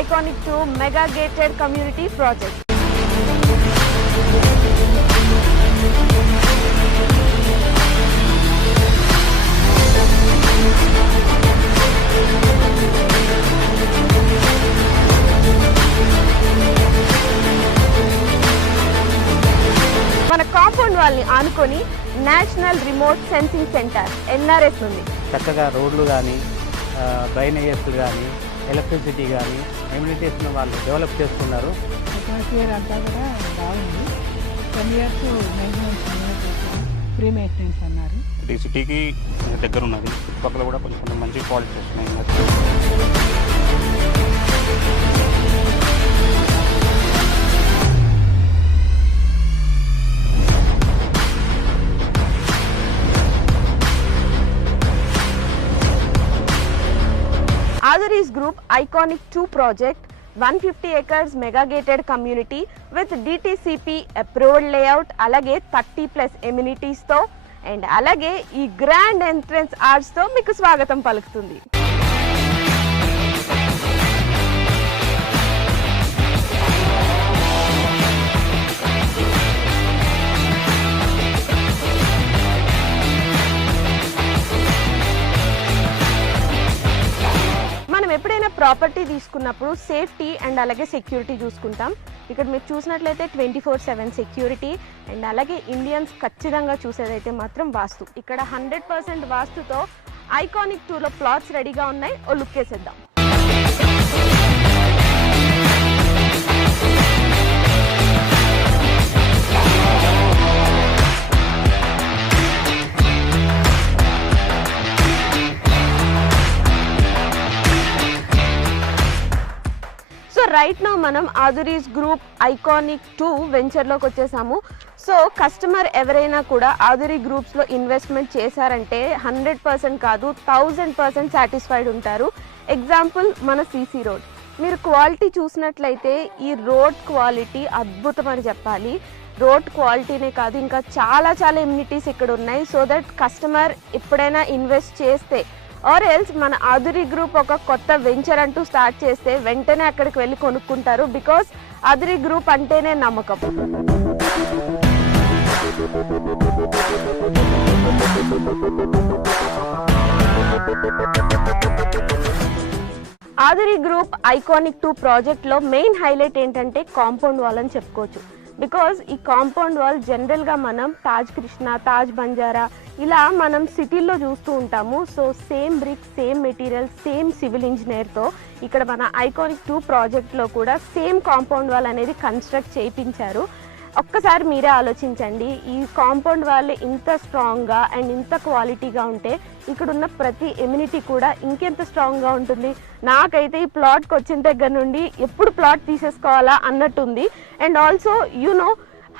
Iconic 2 Mega Gated Community Project. మన compound వాళ్ళని ఆనుకొని national remote sensing centre NRS ఉంది. చక్కగా రోడ్లు కానీ డ్రైనేజెస్ కానీ ఎలక్ట్రిసిటీ కానీ ఎమ్యూనిటీస్ వాళ్ళు డెవలప్ చేస్తున్నారు. అట్మాస్ఫియర్ అంతా కూడా బాగుంది. 10 years మెయింటెనెన్స్ ఫ్రీ మెయింటెనెన్స్ అన్నారు. ఇది సిటీకి దగ్గర ఉన్నది. చుట్టుపక్కల కూడా కొంచెం మంచి క్వాలిటీ వస్తున్నాయి. Azuris Group Iconic 2 project 150 acres mega gated community with DTCP approved layout alage 30+ amenities తో అండ్ అలాగే ఈ గ్రాండ్ ఎంట్రన్స్ ఆర్చ్ తో మీకు స్వాగతం పలుకుతుంది. ఎప్పుడైనా ప్రాపర్టీ తీసుకున్నప్పుడు సేఫ్టీ అండ్ అలాగే సెక్యూరిటీ చూసుకుంటాం. ఇక్కడ మీరు చూసినట్లయితే 24/7 సెక్యూరిటీ అండ్ అలాగే ఇండియన్స్ ఖచ్చితంగా చూసేదైతే మాత్రం వాస్తు. ఇక్కడ 100% వాస్తుతో ఐకానిక్ 2లో ప్లాట్స్ రెడీగా ఉన్నాయి. ఓ లుక్ వేసేద్దాం. రైట్ నౌ మనం ఆజురీస్ గ్రూప్ ఐకానిక్ 2 వెంచర్లోకి వచ్చేసాము. సో కస్టమర్ ఎవరైనా కూడా ఆజురీ గ్రూప్స్లో ఇన్వెస్ట్మెంట్ చేశారంటే 100% కాదు 1000% సాటిస్ఫైడ్ ఉంటారు. ఎగ్జాంపుల్ మన CC రోడ్. మీరు క్వాలిటీ చూసినట్లయితే ఈ రోడ్ క్వాలిటీ అద్భుతం అని చెప్పాలి. రోడ్ క్వాలిటీనే కాదు ఇంకా చాలా ఎమ్యూనిటీస్ ఇక్కడ ఉన్నాయి. సో దట్ కస్టమర్ ఎప్పుడైనా ఇన్వెస్ట్ చేస్తే ఆర్ ఎల్స్ మన ఆదురి గ్రూప్ ఒక కొత్త వెంచర్ అంటూ స్టార్ట్ చేస్తే వెంటనే అక్కడికి వెళ్ళి కొనుక్కుంటారు. బికాస్ ఆదురి గ్రూప్ అంటేనే నమ్మకం. ఆదురి గ్రూప్ ఐకానిక్ 2 ప్రాజెక్ట్లో మెయిన్ హైలైట్ ఏంటంటే కాంపౌండ్ వాల్ అని చెప్పుకోవచ్చు. బికాజ్ ఈ కాంపౌండ్ వాల్ జనరల్గా మనం తాజ్ కృష్ణ, తాజ్ బంజారా ఇలా మనం సిటీల్లో చూస్తూ ఉంటాము. So same brick, same material, same civil ఇంజనీర్తో ఇక్కడ మన ఐకానిక్ 2 ప్రాజెక్ట్లో కూడా సేమ్ కాంపౌండ్ వాల్ అనేది కన్స్ట్రక్ట్ చేయించారు. ఒక్కసారి మీరే ఆలోచించండి, ఈ కాంపౌండ్ వాల్ ఇంత స్ట్రాంగ్గా అండ్ ఇంత క్వాలిటీగా ఉంటే ఇక్కడున్న ప్రతి ఎమ్యూనిటీ కూడా ఇంకెంత స్ట్రాంగ్గా ఉంటుంది. నాకైతే ఈ ప్లాట్కి వచ్చిన దగ్గర నుండి ఎప్పుడు ప్లాట్ తీసేసుకోవాలా అన్నట్టుంది. అండ్ ఆల్సో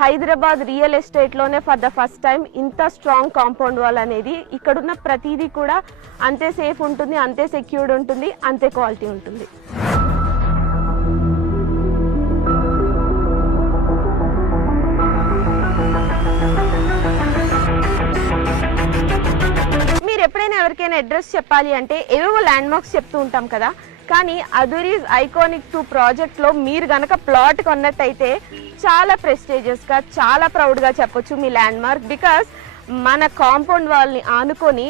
హైదరాబాద్ రియల్ ఎస్టేట్లోనే ఫర్ ద ఫస్ట్ టైం ఇంత స్ట్రాంగ్ కాంపౌండ్ వాల్ అనేది ఇక్కడున్న ప్రతిదీ కూడా అంతే సేఫ్ ఉంటుంది, అంతే సెక్యూర్డ్ ఉంటుంది, అంతే క్వాలిటీ ఉంటుంది. మీరు ఎప్పుడైనా ఎవరికైనా అడ్రస్ చెప్పాలి అంటే ఏవేవో ల్యాండ్ మార్క్స్ చెప్తూ ఉంటాం కదా, కానీ అదురీస్ ఐకానిక్ 2 ప్రాజెక్ట్లో మీరు గనక ప్లాట్ కొన్నట్టయితే చాలా ప్రెస్టీజియస్గా, చాలా ప్రౌడ్గా చెప్పొచ్చు మీ ల్యాండ్ మార్క్. బికాస్ మన కాంపౌండ్ వాల్ని ఆనుకొని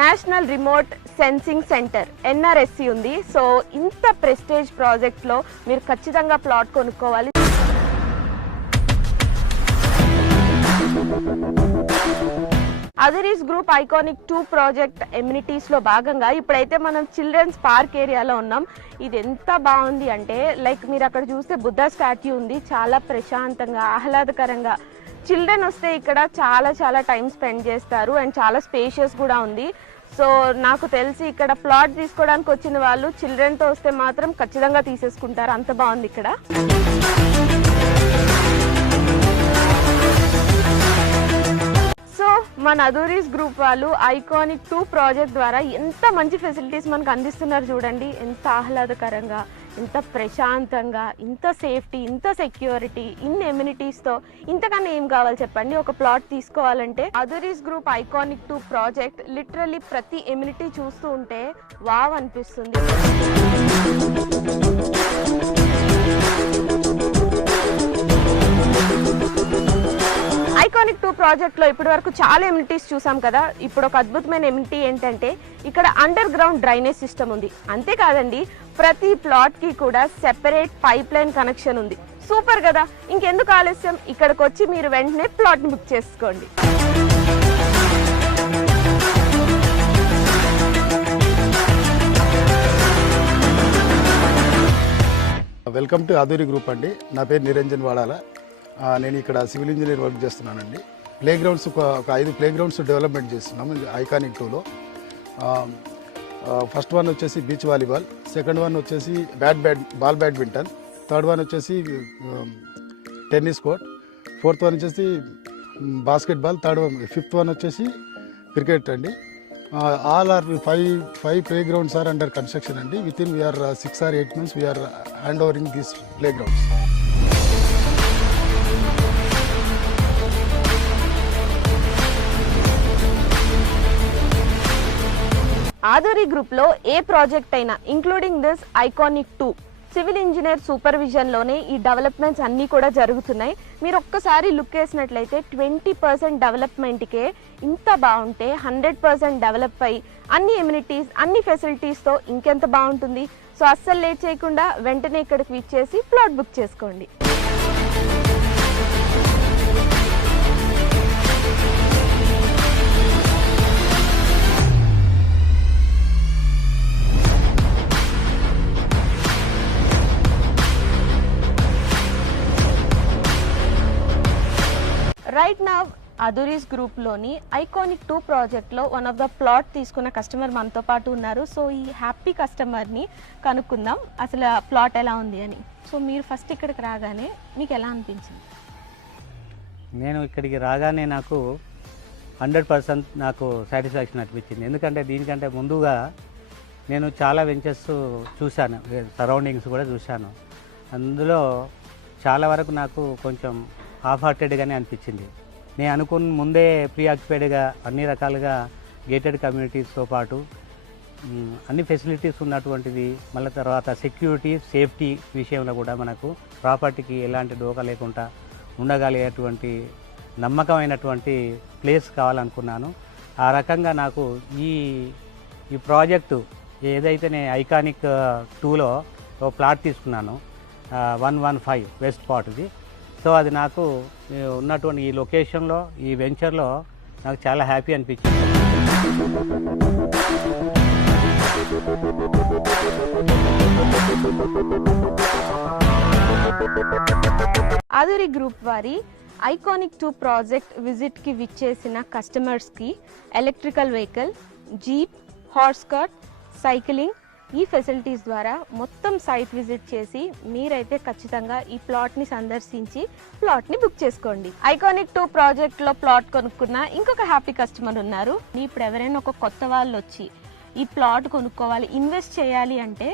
national remote sensing centre NRSC ఉంది. సో ఇంత ప్రెస్టేజ్ ప్రాజెక్ట్లో మీరు ఖచ్చితంగా ప్లాట్ కొనుక్కోవాలి. అదురీస్ గ్రూప్ ఐకానిక్ 2 ప్రాజెక్ట్ ఎమ్యూనిటీస్లో భాగంగా ఇప్పుడైతే మనం చిల్డ్రన్స్ పార్క్ ఏరియాలో ఉన్నాం. ఇది ఎంత బాగుంది అంటే లైక్ మీరు అక్కడ చూస్తే బుద్ధ స్టాట్యూ ఉంది. చాలా ప్రశాంతంగా, ఆహ్లాదకరంగా చిల్డ్రన్ వస్తే ఇక్కడ చాలా టైం స్పెండ్ చేస్తారు. అండ్ చాలా స్పేషియస్ కూడా ఉంది. సో నాకు తెలిసి ఇక్కడ ప్లాట్ తీసుకోవడానికి వచ్చిన వాళ్ళు చిల్డ్రన్తో వస్తే మాత్రం ఖచ్చితంగా తీసేసుకుంటారు. అంత బాగుంది ఇక్కడ. సో మన అదురీస్ గ్రూప్ వాళ్ళు ఐకానిక్ 2 ప్రాజెక్ట్ ద్వారా ఎంత మంచి ఫెసిలిటీస్ మనకు అందిస్తున్నారు చూడండి. ఎంత ఆహ్లాదకరంగా, ఇంత ప్రశాంతంగా, ఇంత సేఫ్టీ, ఇంత సెక్యూరిటీ, ఇన్ని ఎమ్యూనిటీస్తో ఇంతకన్నా ఏం కావాలి చెప్పండి. ఒక ప్లాట్ తీసుకోవాలంటే అదురీస్ గ్రూప్ ఐకానిక్ 2 ప్రాజెక్ట్ లిటరల్లీ ప్రతి ఎమ్యూనిటీ చూస్తూ ఉంటే వావ్ అనిపిస్తుంది. ఐకానిక్ 2 ప్రాజెక్ట్లో ఇప్పటి వరకు చాలా ఎమ్యూనిటీస్ చూసాం కదా. ఇప్పుడు ఒక అద్భుతమైన ఎమ్యూనిటీ ఏంటంటే ఇక్కడ అండర్ గ్రౌండ్ డ్రైనేజ్ సిస్టమ్ ఉంది. అంతేకాదండి, ప్రతి ప్లాట్కి కూడా సెపరేట్ పైప్ లైన్ కనెక్షన్ ఉంది. సూపర్ కదా. ఇంకెందుకు ఆలస్యం, ఇక్కడికి వచ్చి మీరు వెంటనే ప్లాట్ని బుక్ చేసుకోండి. వెల్కమ్ టు ఆధురి గ్రూప్ అండి. నా పేరు నిరంజన్ వాడాల. నేను ఇక్కడ సివిల్ ఇంజనీర్ వర్క్ చేస్తున్నానండి. ప్లే గ్రౌండ్స్ ఒక 5 ప్లే గ్రౌండ్స్ డెవలప్మెంట్ చేస్తున్నాము ఐకానిక్ 2లో. ఫస్ట్ వన్ వచ్చేసి బీచ్ వాలీబాల్, సెకండ్ వన్ వచ్చేసి బాల్ బ్యాడ్మింటన్, థర్డ్ వన్ వచ్చేసి టెన్నిస్ కోర్ట్, ఫోర్త్ వన్ వచ్చేసి బాస్కెట్బాల్, ఫిఫ్త్ వన్ వచ్చేసి క్రికెట్ అండి. all are five playgrounds are under construction and within we are 6 or 8 months we are handovering these playgrounds. Aadhuri group లో ఏ project అయినా including this iconic 2 civil engineer సూపర్విజన్లోనే ఈ developments అన్నీ కూడా జరుగుతున్నాయి. మీరు ఒక్కసారి లుక్ వేసినట్లయితే 20% డెవలప్మెంట్కే ఇంత బాగుంటే 100% డెవలప్ అయ్యి అన్ని ఎమ్యూనిటీస్ అన్ని ఫెసిలిటీస్తో ఇంకెంత బాగుంటుంది. సో అస్సలు లేట్ చేయకుండా వెంటనే ఇక్కడికి విచ్చేసి ప్లాట్ బుక్ చేసుకోండి. రైట్ నౌ అధురీస్ గ్రూప్లోని ఐకానిక్ 2 ప్రాజెక్ట్లో వన్ ఆఫ్ ద ప్లాట్ తీసుకున్న కస్టమర్ మనతో పాటు ఉన్నారు. సో ఈ హ్యాపీ కస్టమర్ని కనుక్కుందాం అసలు ప్లాట్ ఎలా ఉంది అని. సో మీరు ఫస్ట్ ఇక్కడికి రాగానే మీకు ఎలా అనిపించింది? నేను ఇక్కడికి రాగానే నాకు 100% నాకు సాటిస్ఫాక్షన్ అనిపించింది. ఎందుకంటే దీనికంటే ముందుగా నేను చాలా వెంచర్స్ చూశాను, సరౌండింగ్స్ కూడా చూశాను. అందులో చాలా వరకు నాకు కొంచెం హాఫ్ హార్టెడ్గానే అనిపించింది. నేను అనుకున్న ముందే ప్రీ ఆక్యుపైడ్గా అన్ని రకాలుగా గేటెడ్ కమ్యూనిటీస్తో పాటు అన్ని ఫెసిలిటీస్ ఉన్నటువంటిది, మళ్ళీ తర్వాత సెక్యూరిటీ సేఫ్టీ విషయంలో కూడా మనకు ప్రాపర్టీకి ఎలాంటి డోకా లేకుండా ఉండగలిగేటువంటి నమ్మకమైనటువంటి ప్లేస్ కావాలనుకున్నాను. ఆ రకంగా నాకు ఈ ప్రాజెక్టు ఏదైతే నేను ఐకానిక్ 2లో ఓ ప్లాట్ తీసుకున్నాను 115 వెస్ట్ పాట్ది. సో అది నాకు ఉన్నటువంటి ఈ లొకేషన్లో ఈ వెంచర్లో నాకు చాలా హ్యాపీ అనిపించింది. ఆధురి గ్రూప్ వారి ఐకానిక్ 2 ప్రాజెక్ట్ విజిట్కి విచ్చేసిన కస్టమర్స్కి electrical vehicle, jeep, horse cart, cycling ఈ ఫెసిలిటీస్ ద్వారా మొత్తం సైట్ విజిట్ చేసి మీరైతే ఖచ్చితంగా ఈ ప్లాట్ని సందర్శించి ప్లాట్ని బుక్ చేసుకోండి. ఐకానిక్ 2 ప్రాజెక్ట్లో ప్లాట్ కొనుక్కున్న ఇంకొక హ్యాపీ కస్టమర్ ఉన్నారు. ఇప్పుడు ఎవరైనా ఒక కొత్త వాళ్ళు వచ్చి ఈ ప్లాట్ కొనుక్కోవాలి, ఇన్వెస్ట్ చేయాలి అంటే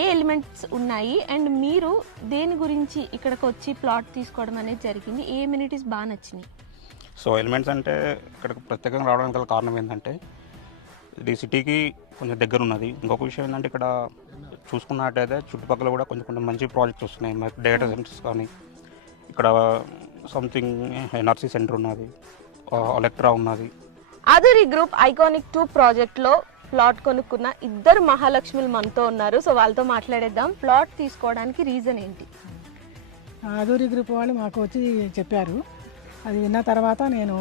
ఏ ఎలిమెంట్స్ ఉన్నాయి అండ్ మీరు దేని గురించి ఇక్కడికి వచ్చి ప్లాట్ తీసుకోవడం అనేది జరిగింది? ఏ ఎమ్యూనిటీస్ బాగా నచ్చినాయి? సో ఎలిమెంట్స్ అంటే ఇక్కడికి ప్రత్యేకంగా రావడానికి గల కారణం ఏంటంటే ఇది సిటీకి కొంచెం దగ్గర ఉన్నది. ఇంకొక విషయం ఏంటంటే ఇక్కడ చూసుకున్నట్టయితే చుట్టుపక్కల కూడా కొంచెం మంచి ప్రాజెక్ట్స్ వస్తున్నాయి. డేటా సెంటర్స్ కానీ, ఇక్కడ సంథింగ్ ఎన్ఆర్సీ సెంటర్ ఉన్నది, ఎలక్ట్రా ఉన్నది. ఆధురి గ్రూప్ ఐకానిక్ 2 ప్రాజెక్ట్లో ప్లాట్ కొనుక్కున్న 2 మహాలక్ష్ములు మనతో ఉన్నారు. సో వాళ్ళతో మాట్లాడేద్దాం. ప్లాట్ తీసుకోవడానికి రీజన్ ఏంటి? ఆధురి గ్రూప్ వాళ్ళు మాకు వచ్చి చెప్పారు. అది విన్న తర్వాత నేను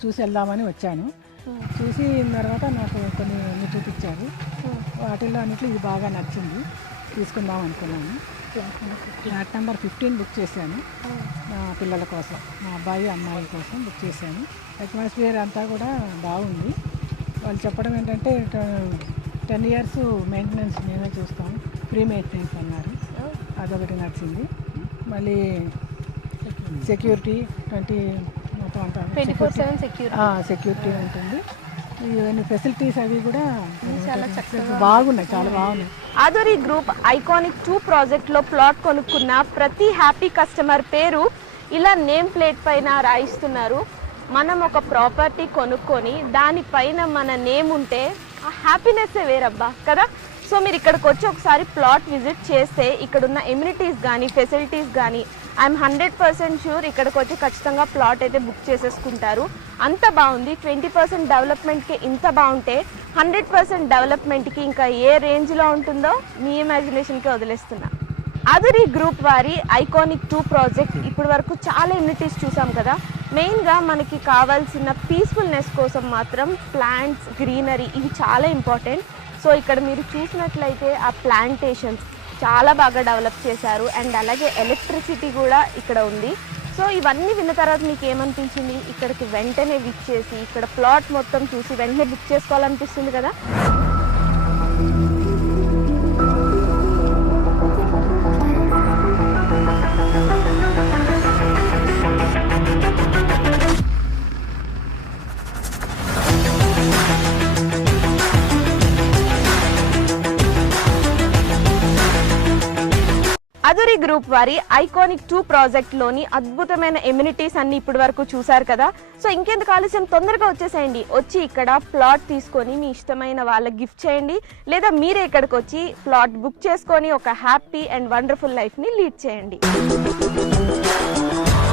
చూసి వెళ్దామని వచ్చాను. చూసి తర్వాత నాకు కొన్ని చూపించారు. వాటిల్లో అన్నిట్లో ఇది బాగా నచ్చింది, తీసుకుందాం అనుకున్నాను. ఫ్లాట్ నెంబర్ 15 బుక్ చేశాను. మా పిల్లల కోసం, మా అబ్బాయి అమ్మాయి కోసం బుక్ చేశాను. అట్మాస్ఫియర్ అంతా కూడా బాగుంది. వాళ్ళు చెప్పడం ఏంటంటే 10 years మెయింటెనెన్స్ మేమే చూస్తాం, ఫ్రీ మెయింటెనెన్స్ అన్నారు. అదొకటి నచ్చింది. మళ్ళీ సెక్యూరిటీ 24/7 సెక్యూరిటీ ఉంటుంది. ఇవన్నీ ఫెసిలిటీస్ అవి కూడా చాలా చక్కగా బాగున్నాయి, చాలా బాగున్నాయి. ఆధురి గ్రూప్ ఐకానిక్ 2 ప్రాజెక్ట్లో ప్లాట్ కొనుక్కున్న ప్రతి హ్యాపీ కస్టమర్ పేరు ఇలా నేమ్ ప్లేట్ పైన రాయిస్తున్నారు. మనం ఒక ప్రాపర్టీ కొనుక్కొని దానిపైన మన నేమ్ ఉంటే ఆ హ్యాపీనెస్సే వేరబ్బా కదా. సో మీరు ఇక్కడికి వచ్చి ఒకసారి ప్లాట్ విజిట్ చేస్తే ఇక్కడున్న ఎమ్యూనిటీస్ కానీ ఫెసిలిటీస్ కానీ ఐఎమ్ 100% షూర్ ఇక్కడికి వచ్చి ఖచ్చితంగా ప్లాట్ అయితే బుక్ చేసేసుకుంటారు. అంత బాగుంది. 20% డెవలప్మెంట్కి ఇంత బాగుంటే 100% డెవలప్మెంట్కి ఇంకా ఏ రేంజ్లో ఉంటుందో మీ ఇమాజినేషన్కి వదిలేస్తున్నా. అదురి గ్రూప్ వారి ఐకానిక్ 2 ప్రాజెక్ట్ ఇప్పటి వరకు చాలా యూనిటీస్ చూసాం కదా. మెయిన్గా మనకి కావాల్సిన పీస్ఫుల్నెస్ కోసం మాత్రం ప్లాంట్స్, గ్రీనరీ ఇవి చాలా ఇంపార్టెంట్. సో ఇక్కడ మీరు చూసినట్లయితే ఆ ప్లాంటేషన్స్ చాలా బాగా డెవలప్ చేశారు. అండ్ అలాగే ఎలక్ట్రిసిటీ కూడా ఇక్కడ ఉంది. సో ఇవన్నీ విన్న తర్వాత మీకు ఏమనిపించింది? ఇక్కడికి వెంటనే విచ్ చేసి ఇక్కడ ప్లాట్ మొత్తం చూసి వెంటనే బుక్ చేసుకోవాలనిపిస్తుంది కదా. అదురి గ్రూప్ వారి ఐకానిక్ 2 ప్రాజెక్ట్లోని అద్భుతమైన ఎమ్యూనిటీస్ అన్ని ఇప్పటి వరకు చూసారు కదా. సో ఇంకెందుకు ఆలస్యం, తొందరగా వచ్చేసేయండి. వచ్చి ఇక్కడ ప్లాట్ తీసుకొని మీ ఇష్టమైన వాళ్ళకి గిఫ్ట్ చేయండి, లేదా మీరే ఇక్కడికి వచ్చి ప్లాట్ బుక్ చేసుకొని ఒక హ్యాపీ అండ్ వండర్ఫుల్ లైఫ్ని లీడ్ చేయండి.